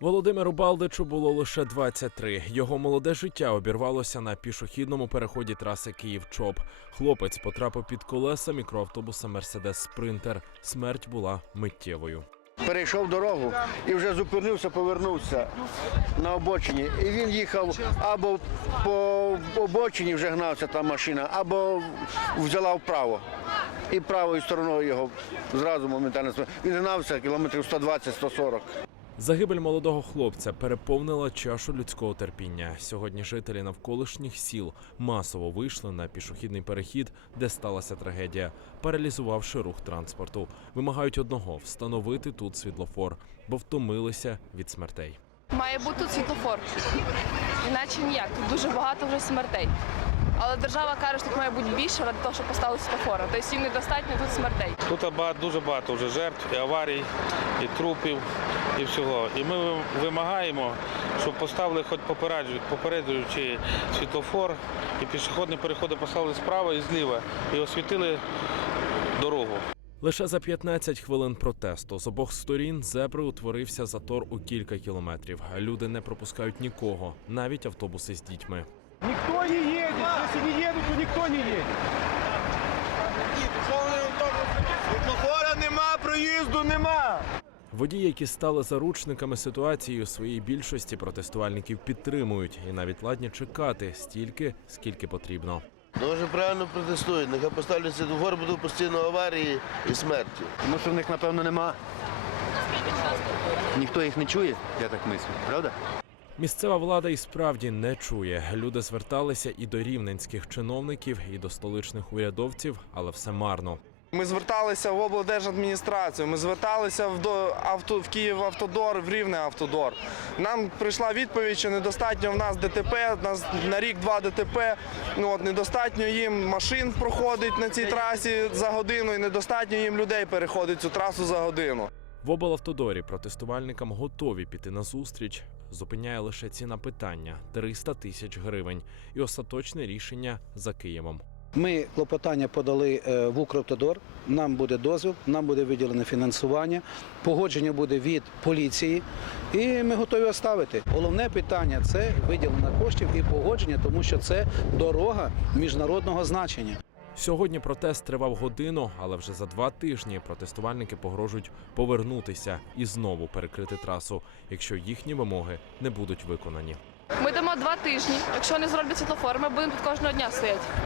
Володимиру Балдичу було лише 23. Його молоде життя обірвалося на пішохідному переході траси Київ-Чоп. Хлопець потрапив під колеса мікроавтобуса Мерседес Спринтер. Смерть була миттєвою. перейшов дорогу і вже зупинився, повернувся на обочині. І він їхав або по обочині вже гнався та машина, або взяла вправо. І правою стороною його зразу моментально він гнався кілометрів 120-140. Загибель молодого хлопця переповнила чашу людського терпіння. Сьогодні жителі навколишніх сіл масово вийшли на пішохідний перехід, де сталася трагедія, паралізувавши рух транспорту. Вимагають одного встановити тут світлофор, бо втомилися від смертей. Має бути тут світлофор. Іначе ніяк. Тут дуже багато вже смертей. Але держава каже, що тут має бути більше ради того, щоб поставили світлофори. Тобто їм недостатньо тут смертей. Тут дуже багато вже жертв, і аварій, і трупів, і всього. І ми вимагаємо, щоб поставили хоч попереджу- попереджуючий світлофор, і пішохідні переходи поставили справа і зліва, і освітили дорогу. Лише за 15 хвилин протесту з обох сторін зебри утворився затор у кілька кілометрів. Люди не пропускають нікого, навіть автобуси з дітьми. Никто не едет. Не едет. Світлофора нема, проїзду нема. Водії, які стали заручниками ситуації, у своїй більшості протестувальників підтримують і навіть ладні чекати стільки, скільки потрібно. Дуже правильно протестують. Нехай поставлять світлофор, будуть постійно аварії і смерті. Тому що в них, напевно, нема. Ніхто їх не чує, я так мислю, правда? Місцева влада і справді не чує. Люди зверталися і до рівненських чиновників, і до столичних урядовців, але все марно. Ми зверталися в облдержадміністрацію, ми зверталися в, до, авто, в Київ Автодор, в Рівне Автодор. Нам прийшла відповідь, що недостатньо в нас ДТП, в нас на рік-два ДТП. Ну, от, недостатньо їм машин проходить на цій трасі за годину, і недостатньо їм людей переходить цю трасу за годину. В облавтодорі протестувальникам готові піти на зустріч. Зупиняє лише ціна питання 300 тисяч гривень і остаточне рішення за Києвом. Ми клопотання подали е, в Укравтодор. Нам буде дозвіл, нам буде виділене фінансування, погодження буде від поліції, і ми готові оставити. Головне питання це виділення коштів і погодження, тому що це дорога міжнародного значення. Сьогодні протест тривав годину, але вже за два тижні протестувальники погрожують повернутися і знову перекрити трасу, якщо їхні вимоги не будуть виконані. Ми дамо два тижні. Якщо не зроблять світлофор, ми будемо тут кожного дня стояти.